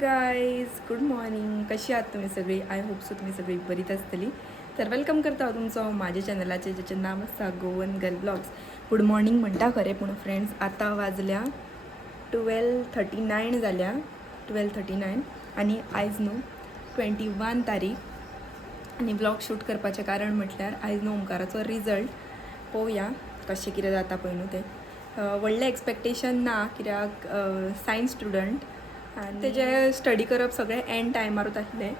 Guys good morning. कशी आहात तुम्ही सगळी? आय होप सो तुम्ही सगळी बरीच असतली. तर वेलकम करता हांव तुमचो माझ्या चॅनलाचे ज्याचें नाव आसा Goan girl blogs. Good morning म्हणटा खरें, पूण फ्रेंड्स आतां वाजल्या 12:39 जाल्या 12:39 आनी आयज न्हू 21 तारीख आनी ब्लॉग शूट करपाचें कारण म्हटल्यार आयज न्हू ओमकाराचो रिजल्ट. पळोवया कशें कितें जाता पळय न्हू तें. व्हडलें एक्सपेक्टेशन ना, कित्याक सायन्स स्टुडंट आनी तेजें स्टडी करप सगळें एंड टायमारूच आसलें.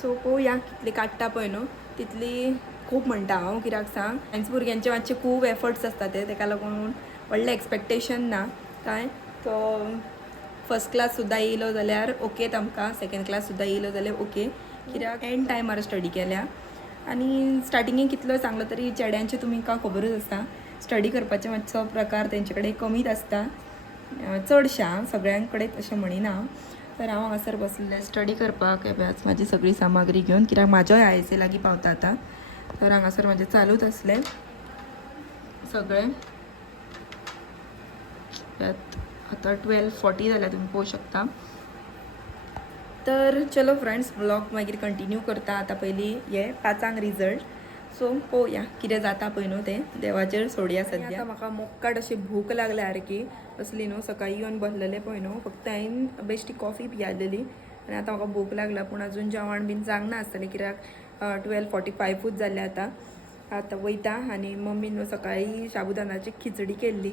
सो पळोवया कितली काडटा पळय न्हू तितली खूब म्हणटा हांव, कित्याक सांग सायन्स भुरग्यांचे मातशे खूब एफर्ट्स आसता तेका लागून व्हडलें एक्सपेक्टेशन ना कांय. तो फर्स्ट क्लास सुद्दां येयलो जाल्यार ओकेत आमकां, सेकंड क्लास सुद्दां येयलो जाल्यार ओके, कित्याक एंड टायमार स्टडी केल्या. आनी स्टार्टिंगेक कितलो सांगलो तरी चेड्यांचे तुमकां खबरूच आसा, स्टडी करपाचे मातसो प्रकार तेंचे कडेन कमीच आसता चडशा, सगळ्यां कडेन अशें म्हणिना. तर हांव हांगासर बसलें स्टडी करपाक केप्याच म्हाजी सगळी सामग्री घेवन, कित्याक म्हाज्योय आयएसए लागीं पावता आतां. तर हांगासर म्हाजें चालूच आसलें सगळें. आतां 12:40 जाल्यार तुमी पळोवंक शकता. तर चलो फ्रेंड्स, ब्लॉग मागीर कंटिन्यू करता. आतां पयलीं हे 5 रिजल्ट. सो पळोवया कितें जाता पळय न्हू तें, देवाचेर सोडया सद्या. आतां म्हाका मोक्काट अशी भूक लागल्या सारकी असली न्हू. सकाळीं येवन बसलेलें पळय न्हू, फक्त हांवें बेश्टी कॉफी पियालेली आनी आतां म्हाका भूक लागला. पूण अजून जेवण बीन जावंक ना आसतलें, कित्याक 12:45 जालें आतां वयता. आनी मम्मीन न्हू सकाळीं शाबुदानाची खिचडी केल्ली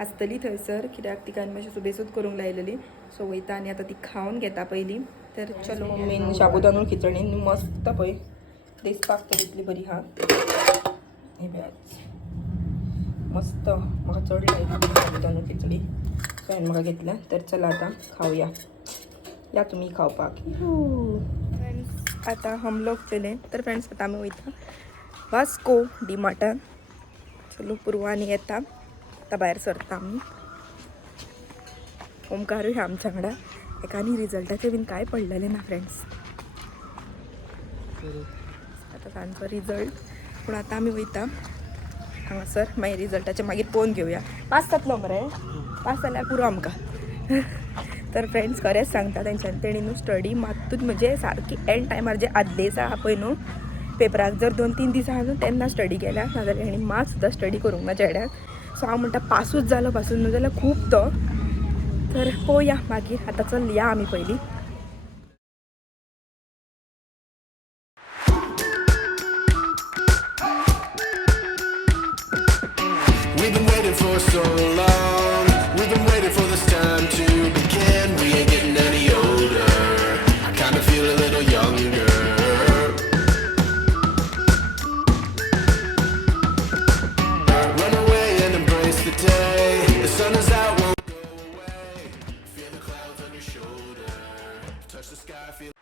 आसतली थंयसर, कित्याक तिका मातशी सुबेसूच करूंक लायलेली. सो वयता आनी आतां ती खावन घेता पयलीं. तर चलो, मम्मीन शाबुदानू खिचडीन मस्त पळय दिसपाक तर इतली बरी हा. हे मस्त म्हाका चड लायक शाबुदानू खिचडी, सो हांवें म्हाका घेतल्या. तर चला आतां खावया, या तुमी खावपाक. फ्रेंड्स आतां हम लोग चले. तर फ्रेंड्स आतां आमी वयता वास्को डी मार्टान. चलो पुरवा आनी येता, आतां भायर सरता आमी. ओमकारूय आमच्या वांगडा. एका आनी रिजल्टाचें बीन कांय पडलेलें ना फ्रेंड्स. आतां तांचो रिजल्ट, पूण आतां आमी वयता हांगासर. मागीर रिजल्टाचें मागीर पळोवन घेवया. पास जातलो मरे, पास जाल्यार पुरो आमकां. तर फ्रेंड्स खरेंच सांगता, तेणी न्हू स्टडी मातूच म्हणजे सारकी एंड टायमार जे आदले दिसा आहा पळय न्हू पेपराक, जर 2-3 दीस आहा न्हू तेन्ना स्टडी केल्या, नाजाल्यार हेणी मात सुद्दां स्टडी करूंक ना चेड्याक. सो हांव म्हणटा पासूच जालो पासून न्हू जाल्यार खूब तो. तर पळोवया मागीर. आतां चल या आमी पयलीं. We've been waiting for so long. We've been waiting for this time to begin. We ain't getting any older. I kinda feel a little younger. Run away and embrace the day. The sun is out, won't go away. Feel the clouds on your shoulder. Touch the sky, feel.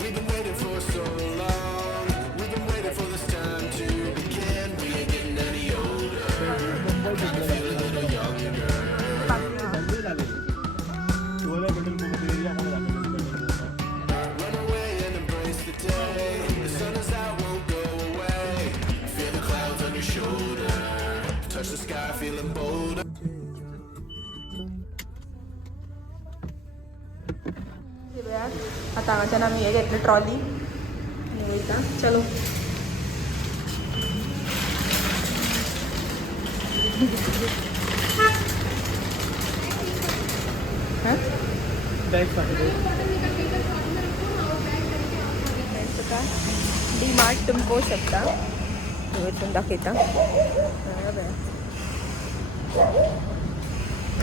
We've been waiting for so long. We've been waiting for this time to begin. We ain't getting any older. Kinda feel a little younger. Run away and embrace the day. The sun is out, won't go away. Feel the clouds on your shoulder. Touch the sky, feeling bolder. आतां हांगाच्यान आमी हे घेतलें trolley वयता. चलो D mart तुम्ही पळोवंक शकता, वचून दाखयता.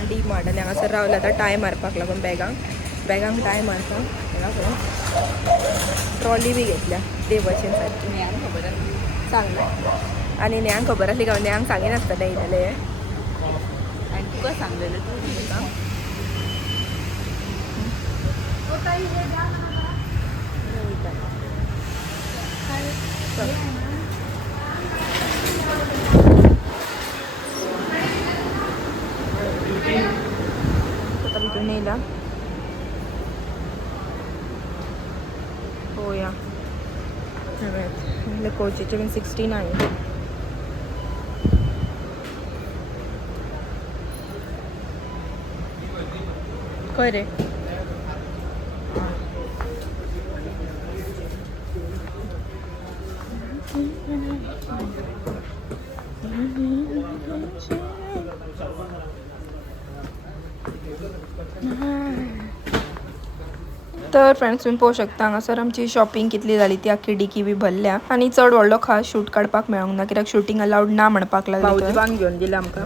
डी मार्ट आनी हांगासर रावला आतां टायम मारपाक लागून बॅगांक टायम मारता. ट्रॉली बी घेतल्या ते भशेन सारकी. न्यान खबर आसली सांगलें, आनी न्यांक खबर आसली काय न्यांक सांगी नासतलें येयलेलें. आनी तुका सांगलेलें तूं तुमकां. भितून येयला. पळोवया. कोचीचे बीन 69. खंय रे तर फ्रेंड्स तुम्ही पळोवंक शकता हांगासर आमची शॉपिंग कितली जाली ती आख्खी डिकी बी भरल्या आनी चड व्हडलो खास शूट काडपाक मेळोंक ना कित्याक शूटिंग अलाउड ना म्हणपाक लागले भाऊजीबान घेवन दिला आमकां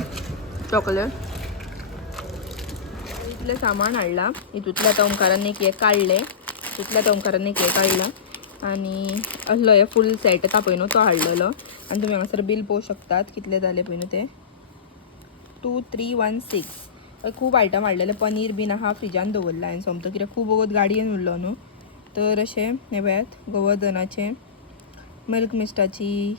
चॉकलेट इतलें सामान हाडलां हितूंतल्या आतां ओमकारान एक हें काडलें तितल्या आतां ओमकारान एक हें काडलां आनी असलो हे फूल सेट येता पळय न्हू तो हाडलेलो आनी तुमी हांगासर बील पळोवंक शकतात कितले जाले पळय न्हू ते 2316 खूब आयटम हाडलेले पनीर बीन आहा फ्रिजान दवरला हांवें सोमतो कित्याक खूब वगत गाडयेन उरलो न्हू तर अशें हे पळयात गोवर्धनाचें मिल्क मिस्टाची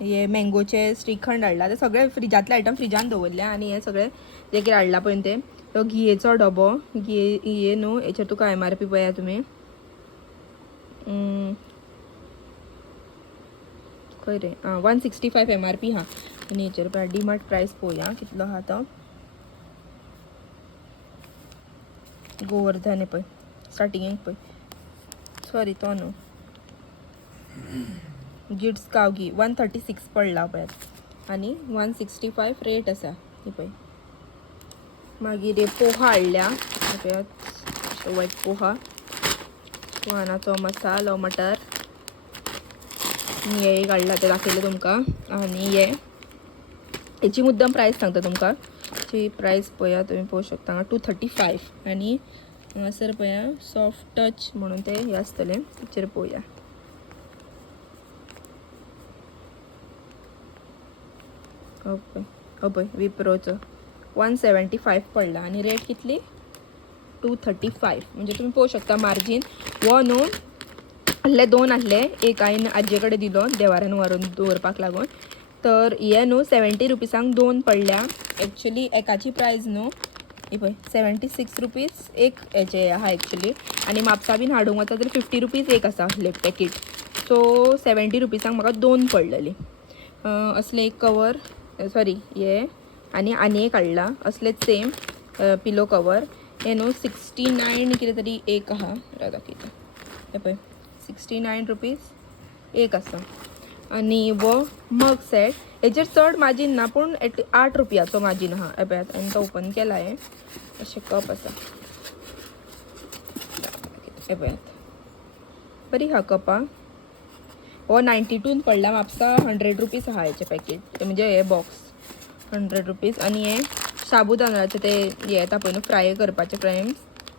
हे मँगोचे श्रीखंड हाडला ते सगळे फ्रिजांतले आयटम फ्रिजान दवरल्या आनी हे सगळे जे कितें हाडला पळय ते तो घियेचो डबो घिये न्हू हेचेर तुका MRP पळया तुमी खंय रे 165 MRP हा आनी हेचेर पळय डीमार्ट प्रायस पळोवया कितलो आहा तो गोवर्धन पळय स्टार्टिंगेक पळय सॉरी तो न्हू जिट्स काव घी 136 पडला पळयात आनी 165 रेट आसा ती पळय मागीर हे पोहा हाडल्या पळयात वायट पोहानाचो मसालो मटर हे एक हाडला ते दाखयलें तुमकां आनी हेची मुद्दम प्रायस सांगता तुमकां ची प्रायस पळया तुमी पळोवंक शकता हांगा 235 आनी हांगासर पळया सॉफ्ट टच म्हणून ते हे आसतलें तेचेर पळोवया पळय विप्रोचो 175 पडला आनी रेट कितली 235 म्हणजे तुम्ही पळोवंक शकता मार्जीन वो न्हू आहले दोन आहले एक हांवें आजये कडेन दिलो देवाऱ्यान व्हरून दवरपाक लागून तर हे न्हू 70 रुपीसांक दोन पडल्या एक्चुली एकाची प्रायस न्हू ही पळय 76 रुपीज एक हेचे आहा एक्चुली आनी म्हापसा बीन हाडूंक वता जाल्यार 50 रुपीज एक आसा आहले पॅकेट सो 70 रुपीसांक म्हाका दोन पडलेली असले एक कवर सॉरी हे आनी एक हाडला असलेच सेम पिलो कवर हे न्हू 69 कितें तरी एक आहा दाखयता हे पळय 69 रुपीज एक आसा आनी वो मग सेट हेचेर चड मार्जीन ना पूण 8 रुपयाचो मार्जीन आहा हे पळयात हांवें तो ओपन केला हे अशें कप आसा हे पळयात बरी हा कपां हो 92 पडला म्हापसा 100 रुपीज आहा हेचे पॅकेट म्हणजे हे बॉक्स 100 रुपीज आनी हे शाबू तांदळाचे ते हे येता पळय न्हू फ्राय करपाचे फ्रेम्स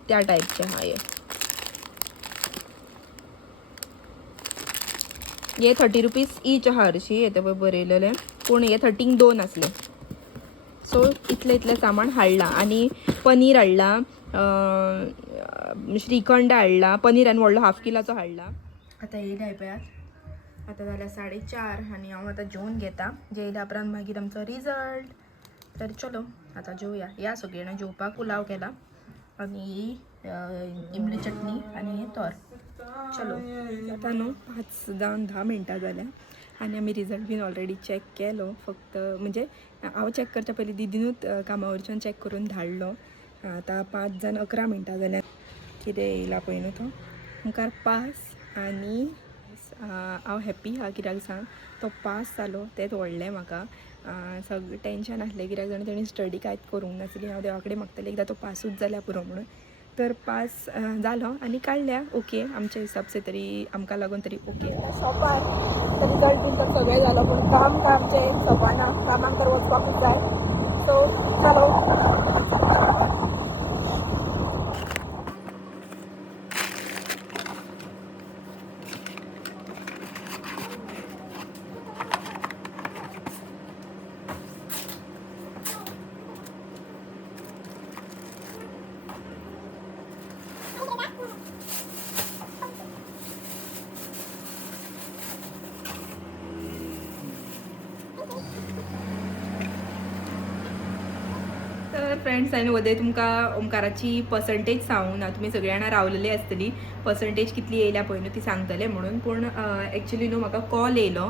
त्या टायपचे आहा हे 30 रुपीज ईच आहा हरशी येते पळय बरयलेले पूण हे 30 दोन आसले सो इतले सामान हाडला आनी पनीर हाडला श्रीखंड हाडला पनीर आनी व्हडलो हाफ किलाचो हाडला आतां येयल्या पळयात आतां जाल्यार 4:30 आनी हांव आतां जेवून घेता जेयल्या उपरांत मागीर आमचो रिजल्ट तर चलो आतां जेवया या सगळीं जाणां जेवपाक पुलाव केला आनी इमली चटणी आनी हे तोर चलो आतां न्हू 5 जावन 10 मिनटां जाल्या आनी आमी रिजल्ट बीन ऑलरेडी चॅक केलो फक्त म्हणजे हांव चॅक करच्या पयलीं दिदीनूच कामा वयरच्यान चॅक करून धाडलो आतां 5 जावन 11 मिनटां जाल्या कितें येयला पळय न्हू तो मुखार पास आनी हांव हॅप्पी हा कित्याक सांग तो पास जालो तेंच व्हडलें म्हाका सगळें टेंशन आसलें कित्याक जाणां तेणी स्टडी कांयच करूंक नासली हांव देवा कडेन मागतालें एकदां तो पासूच जाल्यार पुरो म्हणून तर पास जालो आनी काडल्या ओके आमच्या हिसाबचे तरी आमकां लागून तरी ओके सोंपार तर रिजल्ट बीन तर सगळें जालो पूण काम तर आमचें सोंपाना कामाक तर वचपाकूच जाय सो चलो तर फ्रेंड्स हांवें उदय तुमकां ओमकाराची पर्संटेज सांगूंक ना तुमी सगळीं जाणां रावलेली आसतली पर्संटेज कितली येयल्या पळय न्हू ती सांगतले म्हणून पूण एक्चुली न्हू म्हाका कॉल येयलो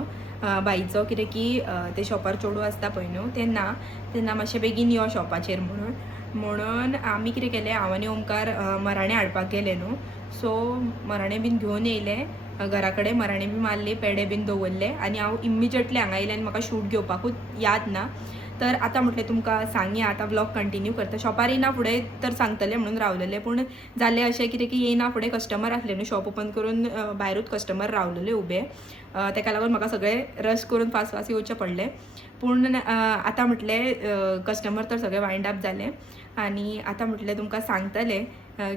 बाईचो कित्याक की ते शॉपार चेडूं आसता पळय न्हू तेन्ना मातशें बेगीन यो शॉपाचेर म्हणून म्हणून आमी कितें केलें, हांव आनी ओमकार मराणे हाडपाक गेले न्हू. सो मराणे बीन घेवन येयले घरा कडेन, मराणे बी मारले, पेडे बीन दवरले आनी हांव इमिजिएटली हांगा येयलें आनी म्हाका शूट घेवपाकूच याद ना. तर आतां म्हटलें तुमकां सांगया, आतां व्लॉग कंटिन्यू करता. शॉपार येयना फुडें तर सांगतलें म्हणून रावलेलें, पूण जालें अशें कितें की येयना फुडें कस्टमर आसले न्हू, शॉप ओपन करून भायरूच कस्टमर रावलेले उबे. ताका लागून म्हाका सगळें रश करून फास्ट फास्ट येवचें पडलें. पूण आतां म्हटलें कस्टमर तर सगळें वायंड अप जालें आनी आतां म्हटलें तुमकां सांगतलें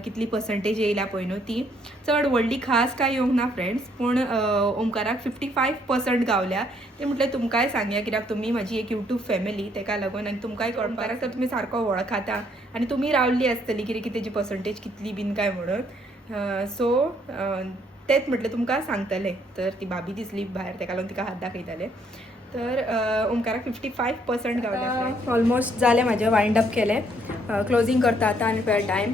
कितली पर्संटेज येयल्या पळय न्हू ती. चड व्हडली खास काय येवंक ना फ्रेंड्स, पूण ओमकाराक 55% गावल्या. ते म्हटलें तुमकांय सांगया, कित्याक तुमी म्हाजी एक यूट्यूब फॅमिली, ताका लागून आनी तुमकांय ओमकाराक तर तुमी सारको वळखाता आनी तुमी रावल्ली आसतली की तेजी पर्संटेज कितली बीन काय म्हणून. सो तेच म्हटलें तुमकां सांगतलें. तर ती भाभी दिसली भायर, ताका लागून तिका हात दाखयतालें. तर ओमकाराक 55% गावल्या. ऑलमोस्ट जालें म्हाजें, वायंड अप केलें, क्लोजींग करता आतां आनी वेळ टायम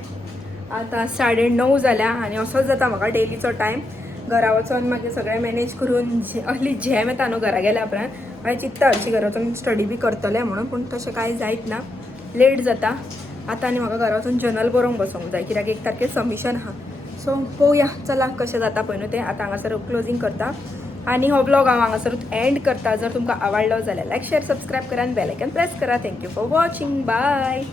आतां 9:30 जाल्या आनी असोच जाता म्हाका डेलीचो टायम. घरा वचून मागीर सगळें मॅनेज करून असली झॅम येता न्हू घरा गेल्या उपरांत. हांवें चिंतता हरशीं घरा वचून स्टडी बी करतलें म्हणून, पूण तशें कांय जायत ना, लेट जाता आतां. आनी म्हाका घरा वचून जर्नल बरोवंक बसोंक जाय, कित्याक 1 तारखेर सबमिशन आहा. सो पळोवया चला कशें जाता पळय न्हू तें. आतां हांगासर क्लोजींग करता आनी हो ब्लॉग हांव हांगासरूच एंड करता. जर तुमकां आवडलो जाल्यार लायक, शेअर, सबस्क्रायब करा आनी बेल आयकन प्रेस करा. Thank you for watching. बाय.